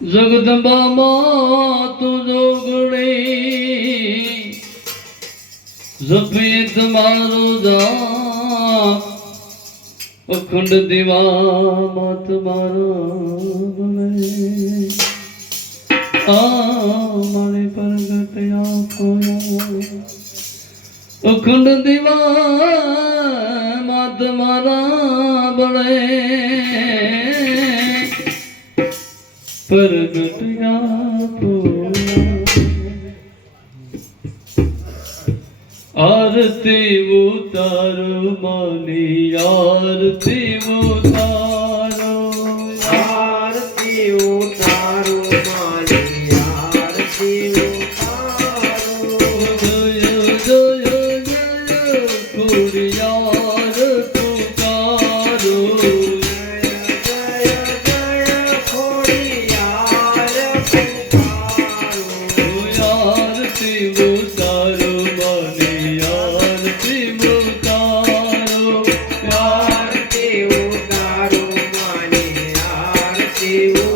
જગદંબા માં તુજો ગુણે સફેદ મારો જા. અખંડ દીવા મત મારા મારે પ્રગટયા કોયા અખંડ દીવા મત મારા બળે પ્રગટ આપો આરતી ઉતાર માની આરતી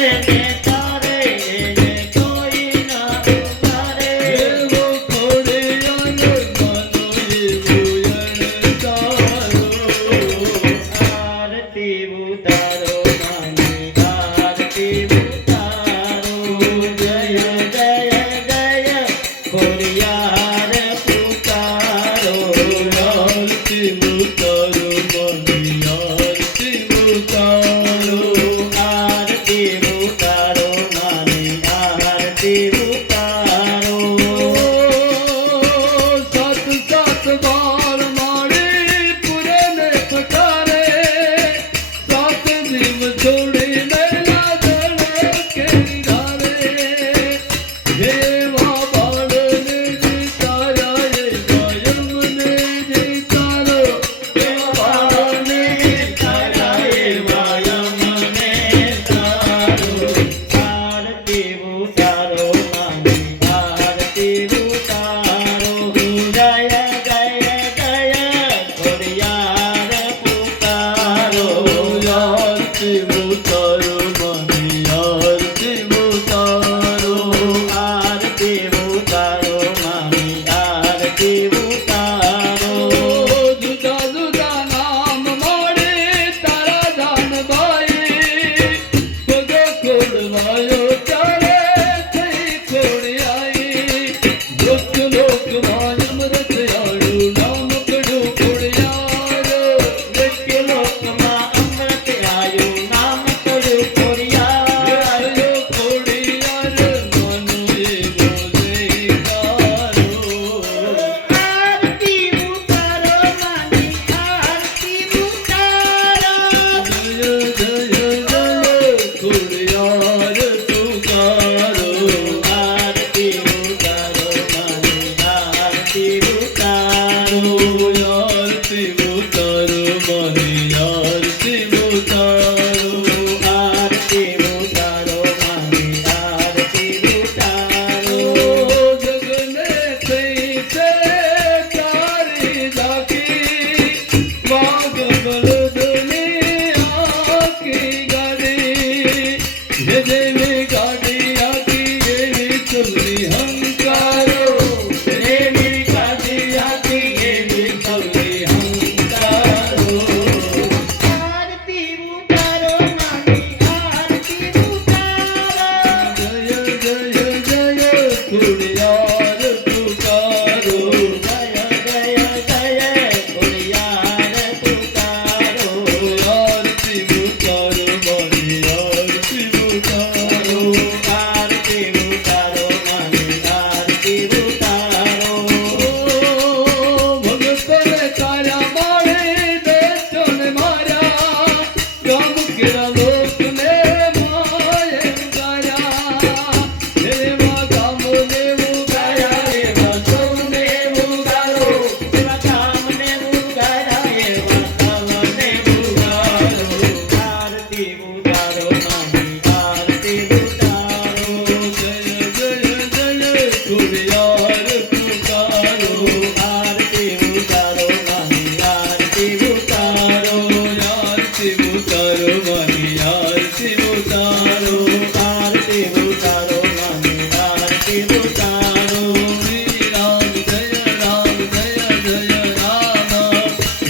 Yeah.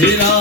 Yeah.